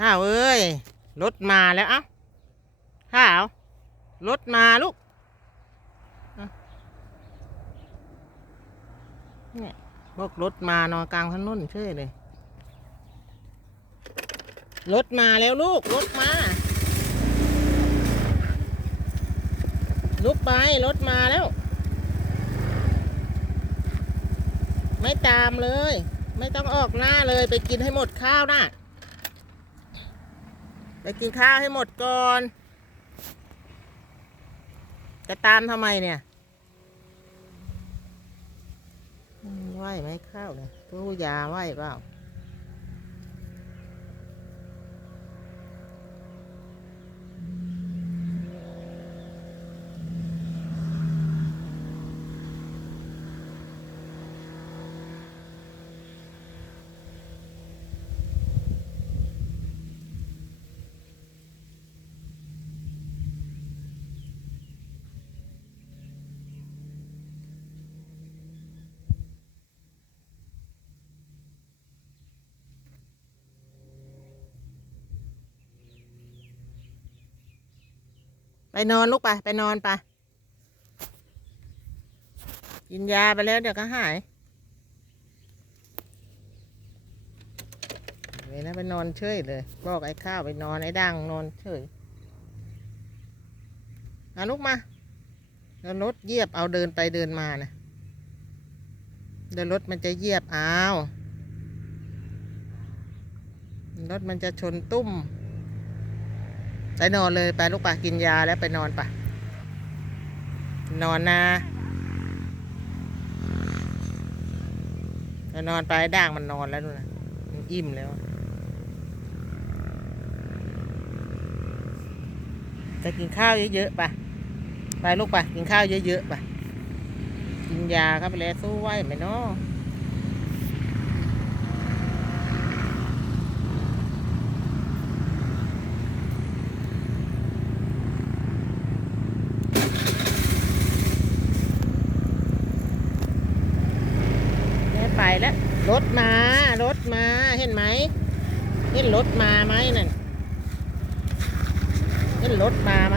ข้าวเอ้ยรถมาแล้วเอ้าข้าวรถมาลูกเนี่ยพวกรถมานอนกลางถนนเช่ยเลยรถมาแล้วลูกรถมาลุกไปรถมาแล้ว ไม่ตามเลย ไม่ต้องออกหน้าเลยไปกินให้หมดข้าวนะ ไปกินข้าวให้หมดก่อน จะตามทำไมเนี่ยไหวไหมข้าวเนี่ยตู้ยาไหวเปล่า นอนลูกไปไปนอนไปกินยาไปแล้วเดี๋ยวก็หายเวนะไปนอนเฉยเลยบอกไอ้ข้าวไปนอนไอ้ดังนอนเฉยเอาลูกมาแล้วรถเหยียบเอาเดินไปเดินมานะเดี๋ยวรถมันจะเหยียบเอารถมันจะชนตุ้ม ไปนอนเลยไปลูกปะกินยาแล้วไปนอนปะนอนนะไปนอนไปด่างมันนอนแล้วนู่นนะมันอิ่มแล้วจะกินข้าวเยอะๆปะไปลูกปะกินข้าวเยอะๆปะกินยาเข้าไปแล้วสู้ไหวไหมเนาะ แล้วรถมารถมาเห็นไหมเห็นรถมาไหมนั่นเห็นรถมาไหม